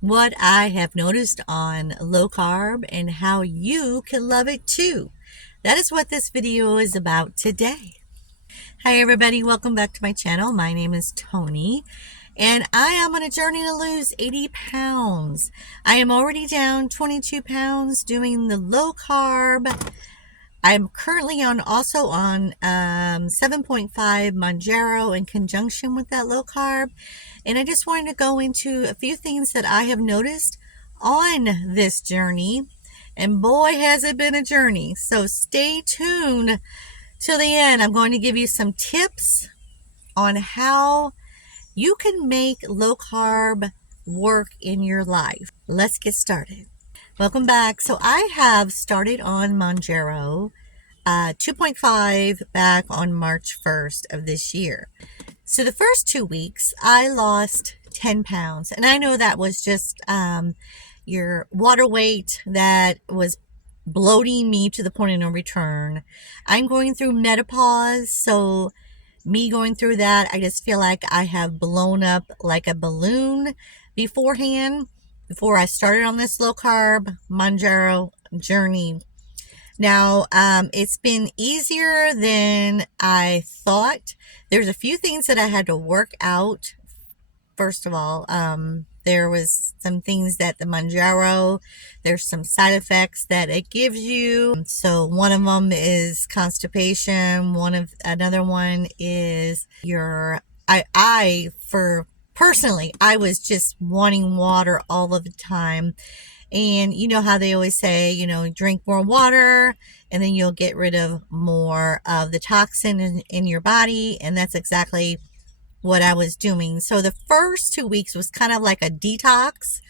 what I have noticed on low carb and how you can love it too. That is what this video is about today. Hi everybody, welcome back to my channel. My name is Tony and I am on a journey to lose 80 pounds. I am already down 22 pounds doing the low carb. I'm currently also on 7.5 Manjaro in conjunction with that low carb. And I just wanted to go into a few things that I have noticed on this journey. And boy, has it been a journey. So stay tuned till the end. I'm going to give you some tips on how you can make low carb work in your life. Let's get started. Welcome back. So I have started on Manjaro 2.5 back on March 1st of this year. So the first 2 weeks, I lost 10 pounds. And I know that was just your water weight that was bloating me to the point of no return. I'm going through menopause, so me going through that, I just feel like I have blown up like a balloon beforehand, before I started on this low carb Manjaro journey. Now, it's been easier than I thought. There's a few things that I had to work out. First of all, there was some things that the Manjaro, there's some side effects that it gives you. So one of them is constipation. Another one is personally, I was just wanting water all of the time. And you know how they always say, drink more water and then you'll get rid of more of the toxin in your body. And that's exactly what I was doing. So the first 2 weeks was kind of like a detox.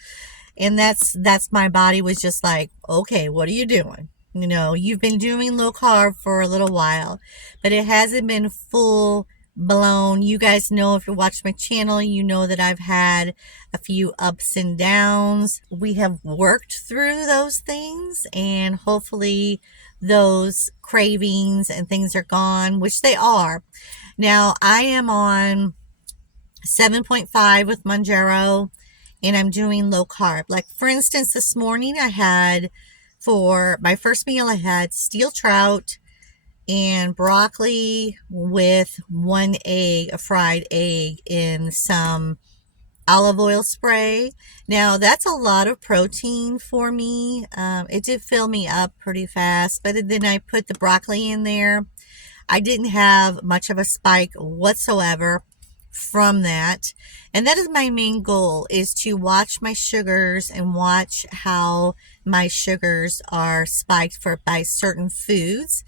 And that's my body was just like, okay, what are you doing? You've been doing low carb for a little while, but it hasn't been full blown. You guys know, if you watch my channel, you know that I've had a few ups and downs. We have worked through those things, and hopefully those cravings and things are gone, which they are. Now I am on 7.5 with Manjaro, and I'm doing low carb. Like, for instance, this morning for my first meal, I had steel trout and broccoli with one egg, a fried egg, in some olive oil spray. Now, that's a lot of protein for me. It did fill me up pretty fast, but then I put the broccoli in there. I didn't have much of a spike whatsoever from that. And that is my main goal, is to watch my sugars and watch how my sugars are spiked by certain foods.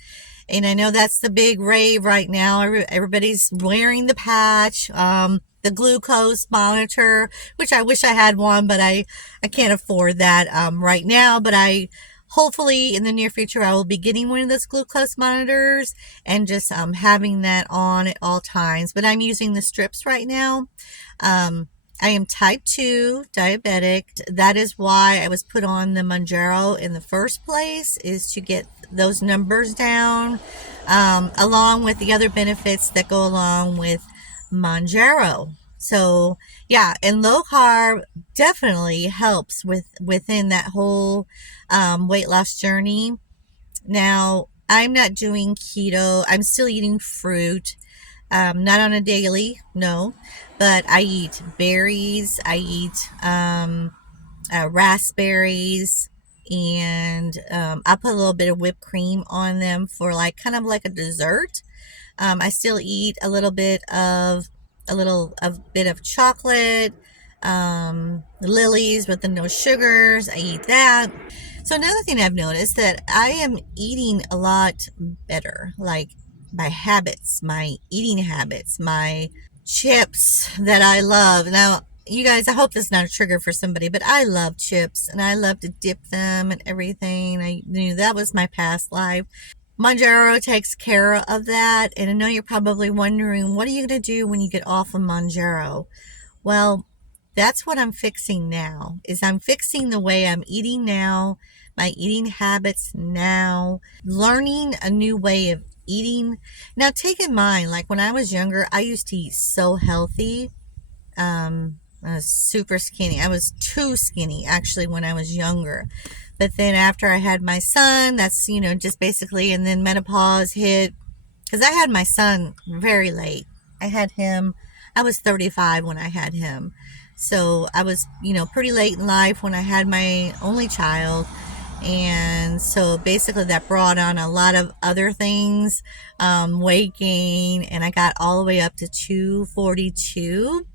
And I know that's the big rave right now. Everybody's wearing the patch, the glucose monitor, which I wish I had one, but I can't afford that right now. But hopefully in the near future, I will be getting one of those glucose monitors and just having that on at all times. But I'm using the strips right now. I am type 2 diabetic. That is why I was put on the Manjaro in the first place, is to get those numbers down, along with the other benefits that go along with Manjaro. So yeah, and low carb definitely helps within that whole weight loss journey. Now, I'm not doing keto. I'm still eating fruit. Not on a daily, no, but I eat berries. I eat raspberries, and I put a little bit of whipped cream on them for kind of like a dessert. I still eat a bit of chocolate, Lily's with the no sugars. I eat that. So another thing I've noticed, that I am eating a lot better, like my eating habits, my chips that I love. Now, you guys, I hope this is not a trigger for somebody, but I love chips and I love to dip them and everything. I knew that was my past life. Manjaro takes care of that. And I know you're probably wondering, what are you going to do when you get off of Manjaro? Well, that's what I'm fixing now, is I'm fixing the way I'm eating now, my eating habits now, learning a new way of eating. Now, take in mind, like when I was younger, I used to eat so healthy. I was super skinny. I was too skinny actually when I was younger. But then after I had my son, that's, just basically, and then menopause hit, because I had my son very late. I had him, I was 35 when I had him. So I was, pretty late in life when I had my only child. And so basically that brought on a lot of other things, weight gain, and I got all the way up to 242.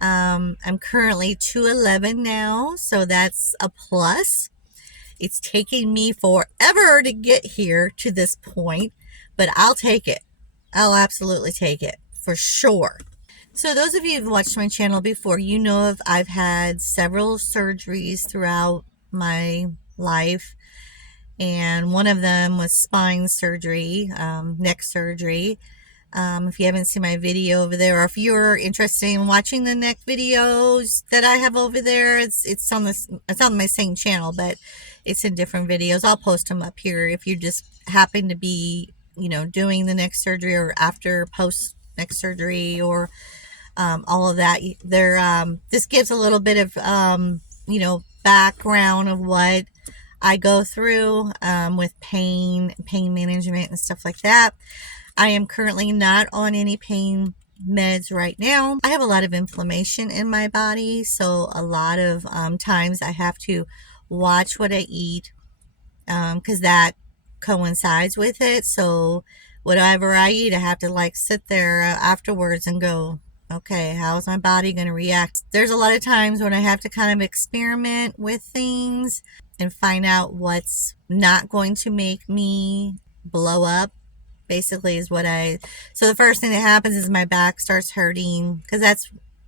I'm currently 211 now, so that's a plus. It's taking me forever to get here to this point, but I'll take it. I'll absolutely take it for sure. So those of you who've watched my channel before, I've had several surgeries throughout my life, and one of them was spine surgery, neck surgery. If you haven't seen my video over there, or if you're interested in watching the neck videos that I have over there, it's on my same channel, but it's in different videos. I'll post them up here if you just happen to be, doing the neck surgery or after post neck surgery, or all of that. This gives a little bit of background of what I go through with pain management and stuff like that. I am currently not on any pain meds right now. I have a lot of inflammation in my body, so a lot of times I have to watch what I eat, because that coincides with it. So whatever I eat, I have to sit there afterwards and go, okay, how's my body going to react? There's a lot of times when I have to kind of experiment with things and find out what's not going to make me blow up, basically, is so the first thing that happens is my back starts hurting, because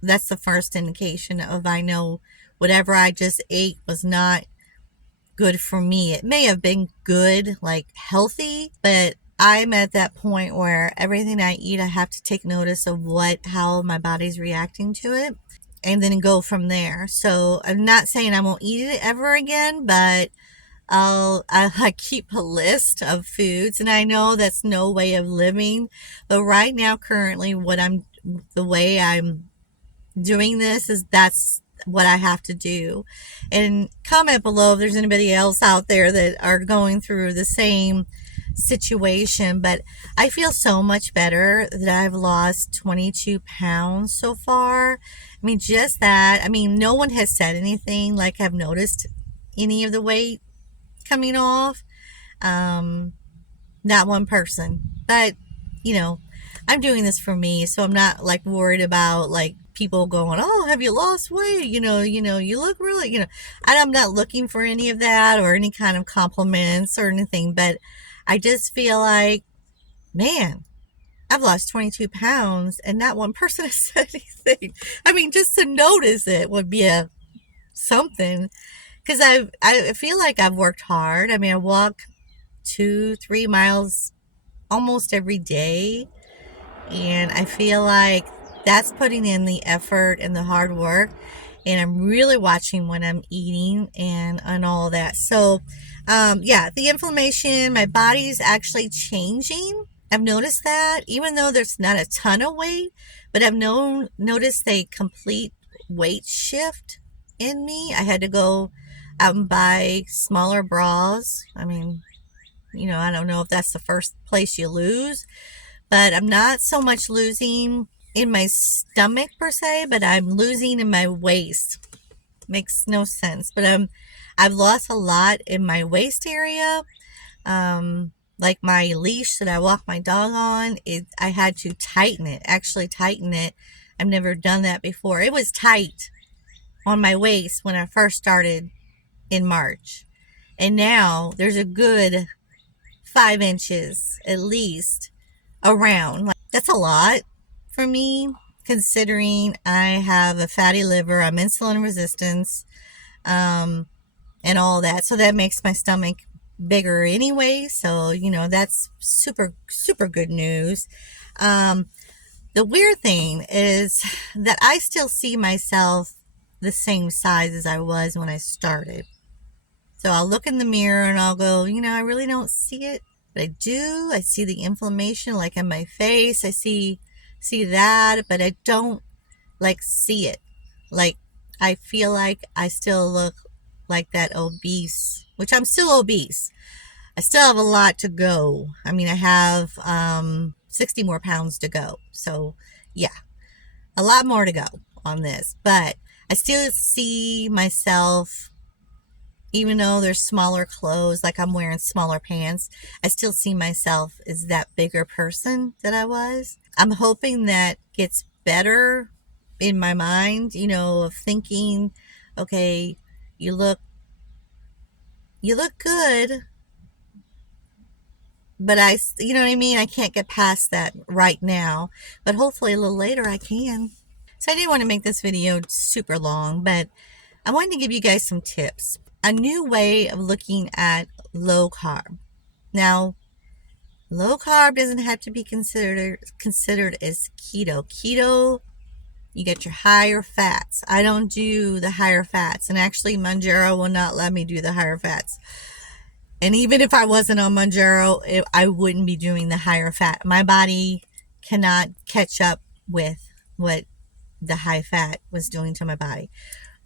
that's the first indication of, I know whatever I just ate was not good for me. It may have been good, healthy, but I'm at that point where everything I eat, I have to take notice of how my body's reacting to it, and then go from there. So I'm not saying I won't eat it ever again, but I keep a list of foods, and I know that's no way of living, but right now, currently, the way I'm doing this is that's what I have to do. And comment below if there's anybody else out there that are going through the same situation. But I feel so much better that I've lost 22 pounds so far. I mean, just that. I mean, no one has said anything like I've noticed any of the weight coming off. Not one person. But, I'm doing this for me, so I'm not worried about people going, oh, have you lost weight? You look really, I'm not looking for any of that or any kind of compliments or anything, but I just feel like, man, I've lost 22 pounds and not one person has said anything. I mean, just to notice it would be something, because I feel like I've worked hard. I mean, I walk 2-3 miles almost every day, and I feel like that's putting in the effort and the hard work, and I'm really watching what I'm eating and all that. So the inflammation, my body's actually changing. I've noticed that, even though there's not a ton of weight, but I've noticed a complete weight shift in me. I had to go out and buy smaller bras. I mean, I don't know if that's the first place you lose, but I'm not so much losing in my stomach per se, but I'm losing in my waist. Makes no sense, but I've lost a lot in my waist area. Like my leash that I walk my dog on, I had to actually tighten it. I've never done that before. It was tight on my waist when I first started in March, and now there's a good 5 inches at least around. That's a lot for me, considering I have a fatty liver, I'm insulin resistance, and all that. So that makes my stomach bigger anyway. So, that's super, super good news. The weird thing is that I still see myself the same size as I was when I started. So I'll look in the mirror and I'll go, I really don't see it, but I do. I see the inflammation in my face. I see that, but I don't see it Like, I feel like I still look like that obese, which I'm still obese. I still have a lot to go. I mean, I have 60 more pounds to go. So, yeah, a lot more to go on this. But I still see myself, even though there's smaller clothes, like I'm wearing smaller pants, I still see myself as that bigger person that I was. I'm hoping that gets better in my mind, of thinking, okay, you look you look good, but you know what I mean? I can't get past that right now, but hopefully a little later I can. So I didn't want to make this video super long, but I wanted to give you guys some tips. A new way of looking at low carb. Now, low carb doesn't have to be considered as keto. Keto, you get your higher fats. I don't do the higher fats, and actually Mounjaro will not let me do the higher fats. And even if I wasn't on Mounjaro, I wouldn't be doing the higher fat. My body cannot catch up with what the high fat was doing to my body.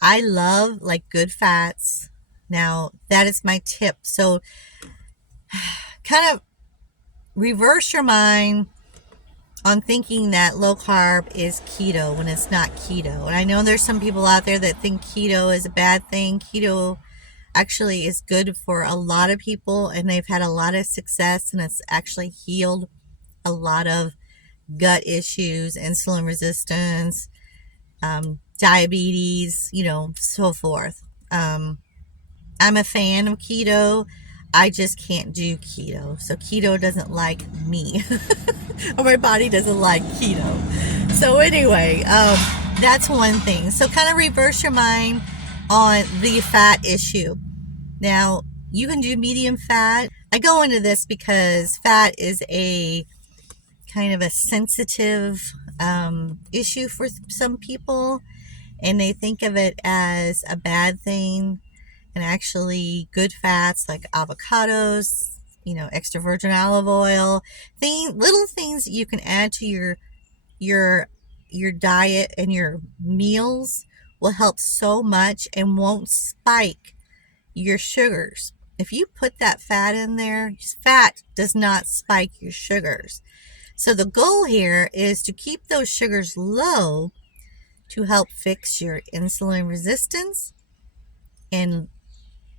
I love like good fats. Now, that is my tip. So kind of reverse your mind on thinking that low carb is keto when it's not keto. And I know there's some people out there that think keto is a bad thing. Keto actually is good for a lot of people, and they've had a lot of success, and it's actually healed a lot of gut issues, insulin resistance, diabetes, so forth. I'm a fan of keto. I just can't do keto. So keto doesn't like me. Or my body doesn't like keto. So anyway, that's one thing. So kind of reverse your mind on the fat issue. Now, you can do medium fat. I go into this because fat is a kind of a sensitive issue for some people, and they think of it as a bad thing. And actually, good fats like avocados, extra virgin olive oil, little things that you can add to your diet and your meals will help so much and won't spike your sugars. If you put that fat in there, fat does not spike your sugars. So the goal here is to keep those sugars low to help fix your insulin resistance and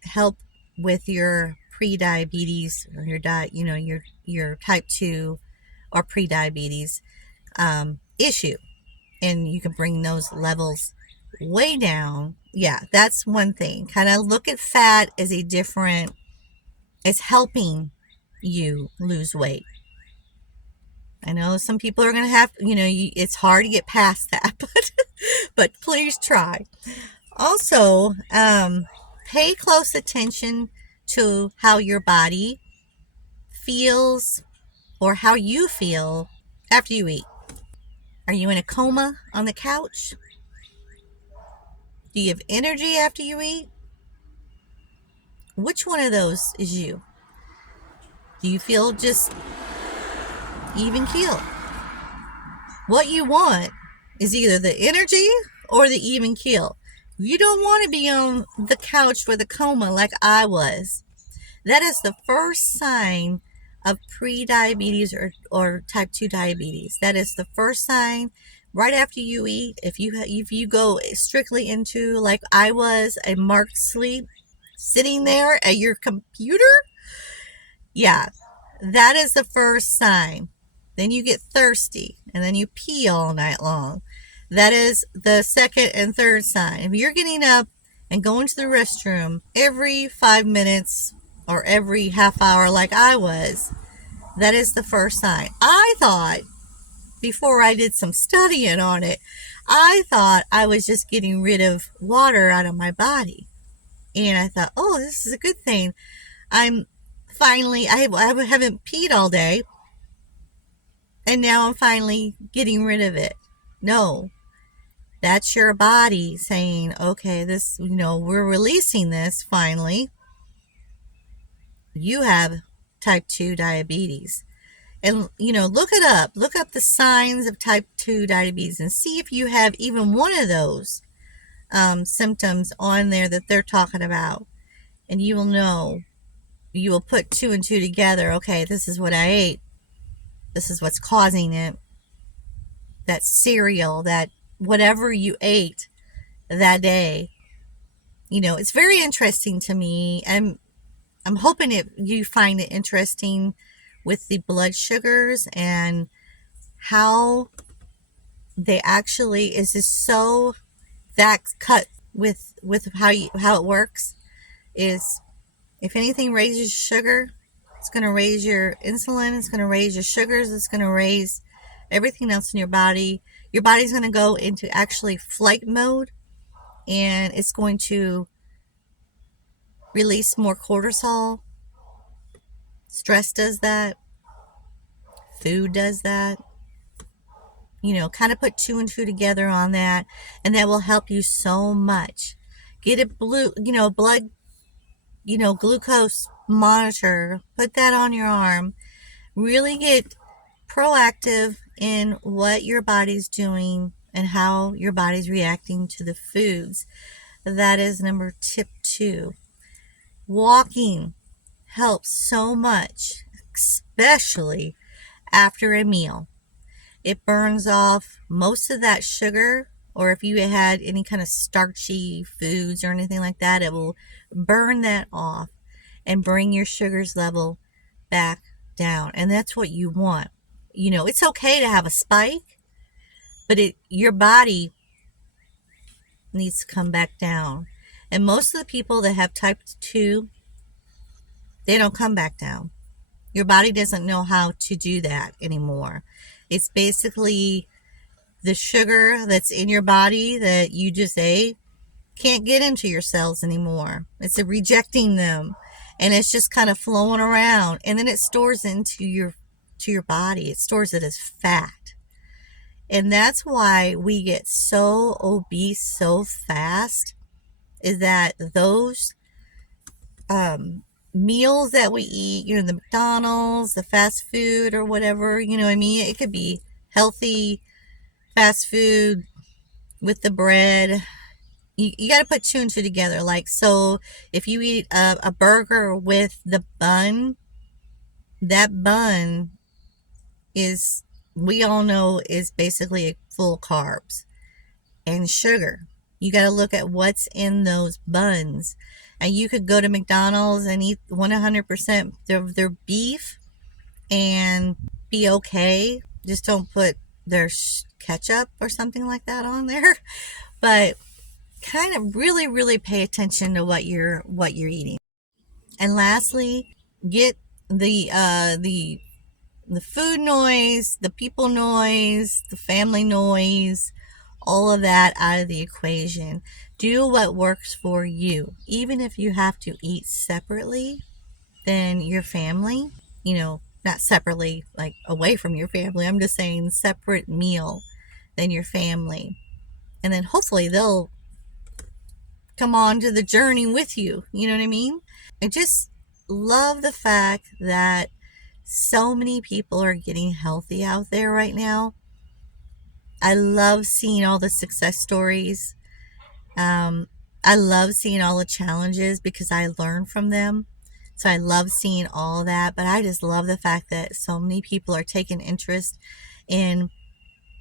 help with your pre-diabetes or your diet, your type 2 or pre-diabetes issue. And you can bring those levels way down. Yeah, that's one thing. Kind of look at fat as it's helping you lose weight. I know some people are going to have, it's hard to get past that, but please try. Also, pay close attention to how your body feels or how you feel after you eat. Are you in a coma on the couch? Do you have energy after you eat? Which one of those is you? Do you feel just even keel? What you want is either the energy or the even keel. You don't want to be on the couch with a coma like I was. That is the first sign of pre-diabetes or type 2 diabetes. That is the first sign right after you eat. If you go strictly into, like I was, a marked sleep, sitting there at your computer, yeah, that is the first sign. Then you get thirsty, and then you pee all night long. That is the second and third sign. If you're getting up and going to the restroom every 5 minutes or every half hour like I was, that is the first sign. I thought, before I did some studying on it, I thought I was just getting rid of water out of my body. And I thought, oh, this is a good thing. I haven't peed all day, and now I'm finally getting rid of it. No, that's your body saying, okay, this, we're releasing this finally. You have type 2 diabetes. And, look it up. Look up the signs of type 2 diabetes and see if you have even one of those symptoms on there that they're talking about, and you will know. You will put two and two together. Okay, this is what I ate. This is what's causing it. That cereal, that whatever you ate that day. It's very interesting to me. I'm hoping you find it interesting with the blood sugars and how they actually is just so that cut with how it works is, if anything raises sugar, it's going to raise your insulin, it's going to raise your sugars, it's going to raise everything else in your body. Your body's going to go into actually flight mode, and it's going to release more cortisol. Stress does that. Food does that. Kind of put two and two together on that, and that will help you so much. Get a blood, glucose monitor. Put that on your arm. Really get proactive in what your body's doing and how your body's reacting to the foods. That is tip 2. Walking helps so much, especially after a meal. It burns off most of that sugar, or if you had any kind of starchy foods or anything like that, it will burn that off and bring your sugars level back down. And that's what you want. It's okay to have a spike, but your body needs to come back down. And most of the people that have type 2, they don't come back down. Your body doesn't know how to do that anymore. It's basically the sugar that's in your body that you just ate can't get into your cells anymore. It's rejecting them, and it's just kind of flowing around, and then it stores into your body. It stores it as fat. And that's why we get so obese so fast, is that those meals that we eat, the McDonald's, the fast food or whatever, it could be healthy fast food with the bread. You got to put two and two together. Like, so if you eat a burger with the bun, that bun is, we all know, is basically full of carbs and sugar. You got to look at what's in those buns. And you could go to McDonald's and eat 100% their beef and be okay. Just don't put their ketchup or something like that on there. But kind of really, really pay attention to what you're eating. And lastly, get the food noise, the people noise, the family noise, all of that out of the equation. Do what works for you. Even if you have to eat separately than your family, not separately, like away from your family. I'm just saying separate meal than your family. And then hopefully they'll come on to the journey with you. You know what I mean? I just love the fact that so many people are getting healthy out there right now. I love seeing all the success stories. I love seeing all the challenges because I learn from them. So I love seeing all that. But I just love the fact that so many people are taking interest in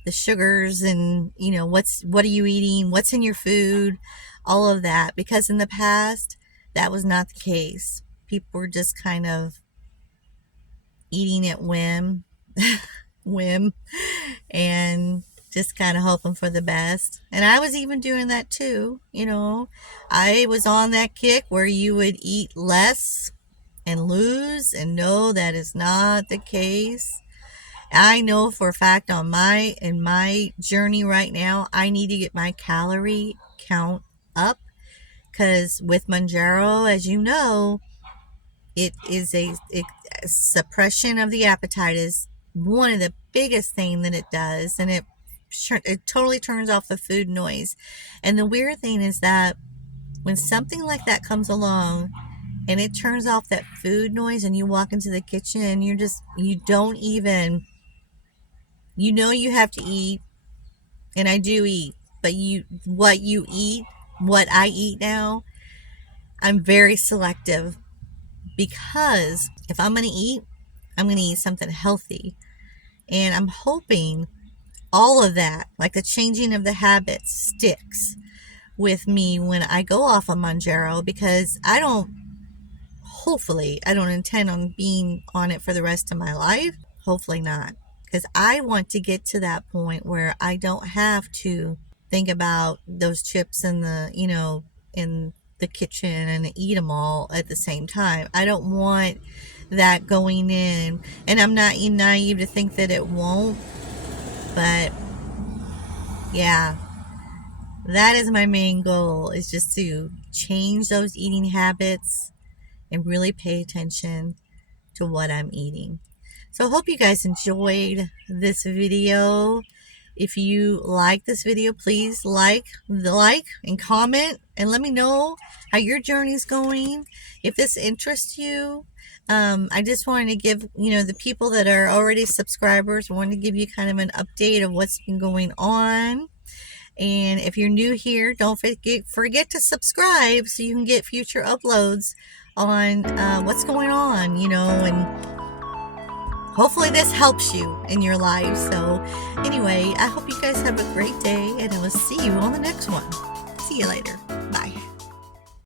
the sugars and, what are you eating? What's in your food? All of that. Because in the past, that was not the case. People were just kind of eating at whim, and just kind of hoping for the best. And I was even doing that too. I was on that kick where you would eat less and lose, and no, that is not the case. I know for a fact in my journey right now, I need to get my calorie count up, because with Mounjaro, as you know, it is a suppression of the appetite is one of the biggest thing that it does, and it totally turns off the food noise. And the weird thing is that when something like that comes along and it turns off that food noise, and you walk into the kitchen and you don't even, you have to eat, and I do eat, but what you eat what I eat now, I'm very selective because if I'm going to eat, I'm going to eat something healthy. And I'm hoping all of that, like the changing of the habits, sticks with me when I go off of Monjaro, because hopefully, I don't intend on being on it for the rest of my life. Hopefully not. Because I want to get to that point where I don't have to think about those chips in the kitchen and eat them all at the same time. I don't want that going in. And I'm not naive to think that it won't. But yeah, that is my main goal, is just to change those eating habits and really pay attention to what I'm eating. So I hope you guys enjoyed this video. If you like this video, please like and comment and let me know how your journey's going. If this interests you, I just wanted to give, the people that are already subscribers, I wanted to give you kind of an update of what's been going on. And if you're new here, don't forget to subscribe so you can get future uploads on what's going on, and hopefully this helps you in your life. So anyway, I hope you guys have a great day, and I will see you on the next one. See you later. Bye.